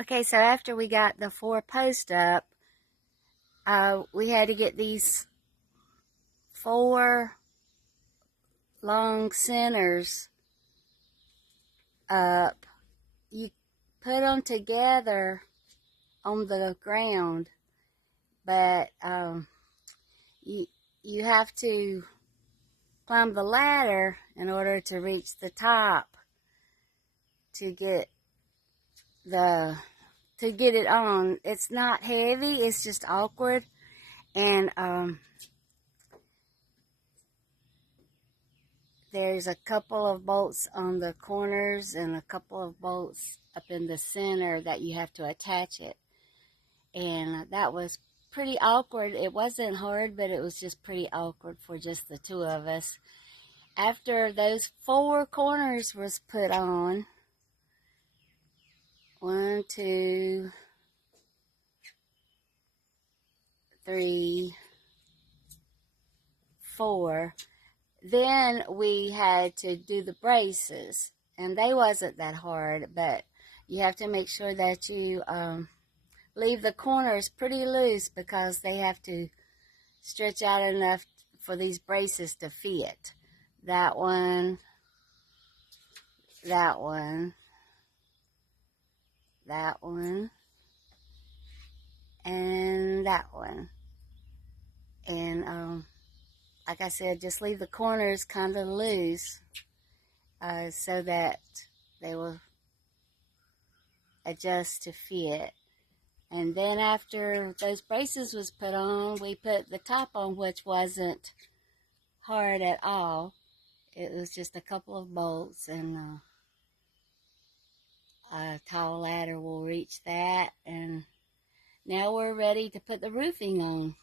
Okay, so after we got the 4 posts up, we had to get these 4 long centers up. You put them together on the ground, but you you have to climb the ladder in order to reach the top to get the to get it on. It's not heavy, it's just awkward, and there's a couple of bolts on the corners and a couple of bolts up in the center that you have to attach it. And that was pretty awkward. It wasn't hard, but it was just pretty awkward for just the 2 of us. After those 4 corners was put on, 1, 2, 3, 4, then we had to do the braces, and they wasn't that hard, but you have to make sure that you leave the corners pretty loose because they have to stretch out enough for these braces to fit. That one, that one, that one, and that one. And like I said, just leave the corners kind of loose so that they will adjust to fit. And then after those braces was put on, we put the top on, which wasn't hard at all. It was just a couple of bolts, and a tall ladder will reach that. And now we're ready to put the roofing on.